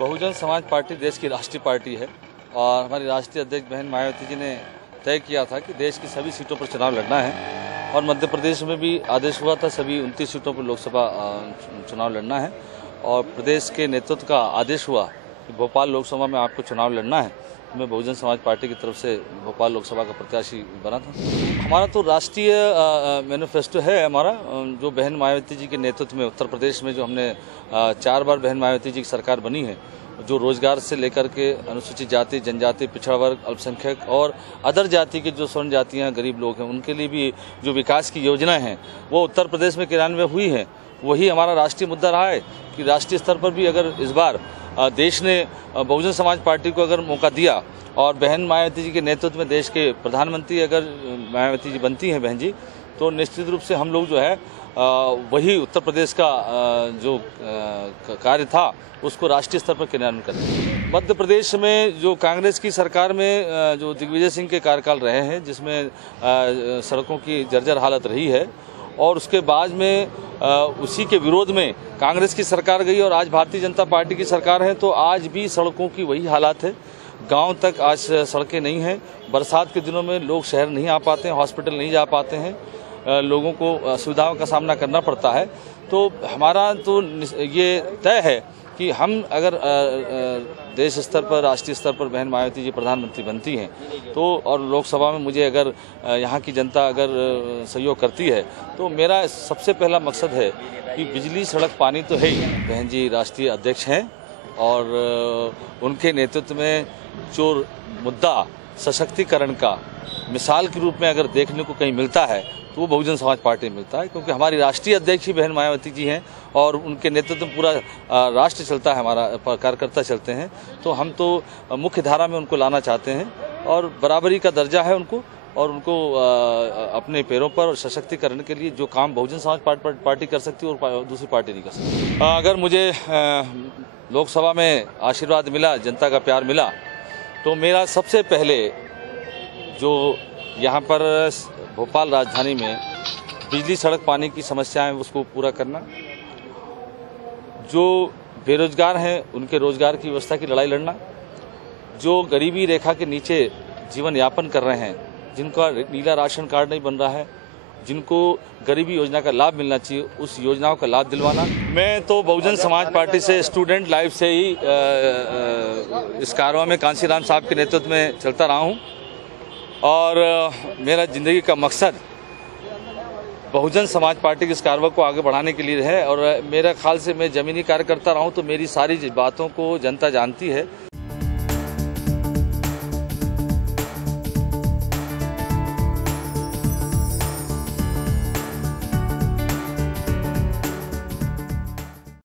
Bahujan Samaj party देश की राष्ट्रीय पार्टी है और हमारी राष्ट्रीय अध्यक्ष बहन मायावती जी ने तय किया था कि देश की सभी सीटों पर चुनाव लड़ना है और मध्य प्रदेश में भी आदेश हुआ था सभी 29 सीटों पर लोकसभा चुनाव लड़ना है और प्रदेश के नेतृत्व का आदेश हुआ कि भोपाल लोकसभा में आपको चुनाव लड़ना है। मैं बहुजन समाज पार्टी की तरफ से भोपाल लोकसभा का प्रत्याशी बना था। हमारा तो राष्ट्रीय मैनिफेस्टो है हमारा, जो बहन मायावती जी के नेतृत्व में उत्तर प्रदेश में जो हमने 4 बार बहन मायावती जी की सरकार बनी है, जो रोजगार से लेकर के अनुसूचित जाति, जनजाति, पिछड़ा वर्ग, अल्पसंख्यक और अदर जाति के जो स्वर्ण जातियाँ, गरीब लोग हैं, उनके लिए भी जो विकास की योजनाएं हैं वो उत्तर प्रदेश में क्रियान्वयन हुई है। वही हमारा राष्ट्रीय मुद्दा रहा है कि राष्ट्रीय स्तर पर भी अगर इस बार देश ने बहुजन समाज पार्टी को अगर मौका दिया और बहन मायावती जी के नेतृत्व में देश के प्रधानमंत्री अगर मायावती जी बनती हैं बहन जी, तो निश्चित रूप से हम लोग जो है वही उत्तर प्रदेश का जो कार्य था उसको राष्ट्रीय स्तर पर क्रियान्वयन करें। मध्य प्रदेश में जो कांग्रेस की सरकार में जो दिग्विजय सिंह के कार्यकाल रहे हैं, जिसमें सड़कों की जर्जर हालत रही है और उसके बाद में उसी के विरोध में कांग्रेस की सरकार गई और आज भारतीय जनता पार्टी की सरकार है, तो आज भी सड़कों की वही हालात है। गांव तक आज सड़कें नहीं हैं। बरसात के दिनों में लोग शहर नहीं आ पाते हैं, हॉस्पिटल नहीं जा पाते हैं, लोगों को असुविधाओं का सामना करना पड़ता है। तो हमारा तो ये तय है कि हम अगर देश स्तर पर, राष्ट्रीय स्तर पर बहन मायावती जी प्रधानमंत्री बनती हैं तो और लोकसभा में मुझे अगर यहाँ की जनता अगर सहयोग करती है तो मेरा सबसे पहला मकसद है कि बिजली, सड़क, पानी तो है ही। बहन जी राष्ट्रीय अध्यक्ष हैं और उनके नेतृत्व में जो मुद्दा सशक्तिकरण का मिसाल के रूप में अगर देखने को कहीं मिलता है तो वो बहुजन समाज पार्टी में मिलता है, क्योंकि हमारी राष्ट्रीय अध्यक्ष ही बहन मायावती जी हैं और उनके नेतृत्व में पूरा राष्ट्र चलता है, हमारा कार्यकर्ता चलते हैं। तो हम तो मुख्य धारा में उनको लाना चाहते हैं और बराबरी का दर्जा है उनको और उनको अपने पैरों पर और सशक्तिकरण के लिए जो काम बहुजन समाज पार्टी कर सकती है और दूसरी पार्टी नहीं कर सकती। अगर मुझे लोकसभा में आशीर्वाद मिला, जनता का प्यार मिला, तो मेरा सबसे पहले जो यहाँ पर भोपाल राजधानी में बिजली, सड़क, पानी की समस्याएं उसको पूरा करना, जो बेरोजगार हैं उनके रोजगार की व्यवस्था की लड़ाई लड़ना, जो गरीबी रेखा के नीचे जीवन यापन कर रहे हैं, जिनका नीला राशन कार्ड नहीं बन रहा है, जिनको गरीबी योजना का लाभ मिलना चाहिए, उस योजनाओं का लाभ दिलवाना। मैं तो बहुजन समाज पार्टी से स्टूडेंट लाइफ से ही इस कारवां में कांशीराम साहब के नेतृत्व में चलता रहा हूँ और मेरा जिंदगी का मकसद बहुजन समाज पार्टी के इस कारवां को आगे बढ़ाने के लिए है और मेरा ख्याल से मैं ज़मीनी कार्य करता रहा हूँ तो मेरी सारी बातों को जनता जानती है।